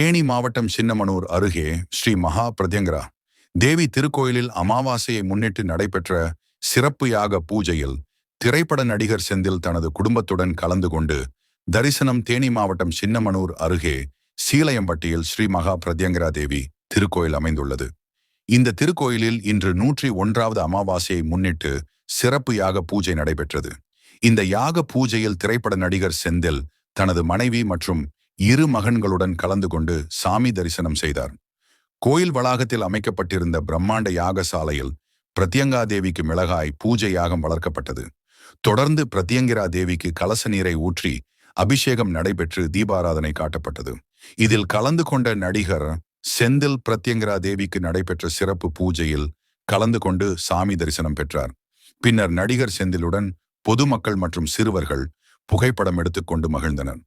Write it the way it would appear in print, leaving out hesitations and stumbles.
தேனி மாவட்டம் சின்னமனூர் அருகே ஸ்ரீ மகா பிரத்யங்கரா தேவி திருக்கோயிலில் அமாவாசையை முன்னிட்டு நடைபெற்ற சிறப்பு யாக பூஜையில் திரைப்பட நடிகர் செந்தில் தனது குடும்பத்துடன் கலந்து கொண்டு தரிசனம். தேனி மாவட்டம் சின்னமனூர் அருகே சீலையம்பட்டியில் ஸ்ரீ மகா பிரத்யங்கரா தேவி திருக்கோயில் அமைந்துள்ளது. இந்த திருக்கோயிலில் இன்று 101வது அமாவாசையை முன்னிட்டு சிறப்பு யாக பூஜை நடைபெற்றது. இந்த யாக பூஜையில் திரைப்பட நடிகர் செந்தில் தனது மனைவி மற்றும் 2 மகன்களுடன் கலந்து கொண்டு சாமி தரிசனம் செய்தார். கோயில் வளாகத்தில் அமைக்கப்பட்டிருந்த பிரம்மாண்ட யாகசாலையில் பிரத்யங்கா தேவிக்கு மிளகாய் பூஜை யாகம் வளர்க்கப்பட்டது. தொடர்ந்து பிரத்யங்கிரா தேவிக்கு கலச நீரை ஊற்றி அபிஷேகம் நடைபெற்று தீபாராதனை காட்டப்பட்டது. இதில் கலந்து கொண்ட நடிகர் செந்தில் பிரத்யங்கிரா தேவிக்கு நடைபெற்ற சிறப்பு பூஜையில் கலந்து கொண்டு சாமி தரிசனம் பெற்றார். பின்னர் நடிகர் செந்திலுடன் பொதுமக்கள் மற்றும் சிறுவர்கள் புகைப்படம் எடுத்துக்கொண்டு மகிழ்ந்தனர்.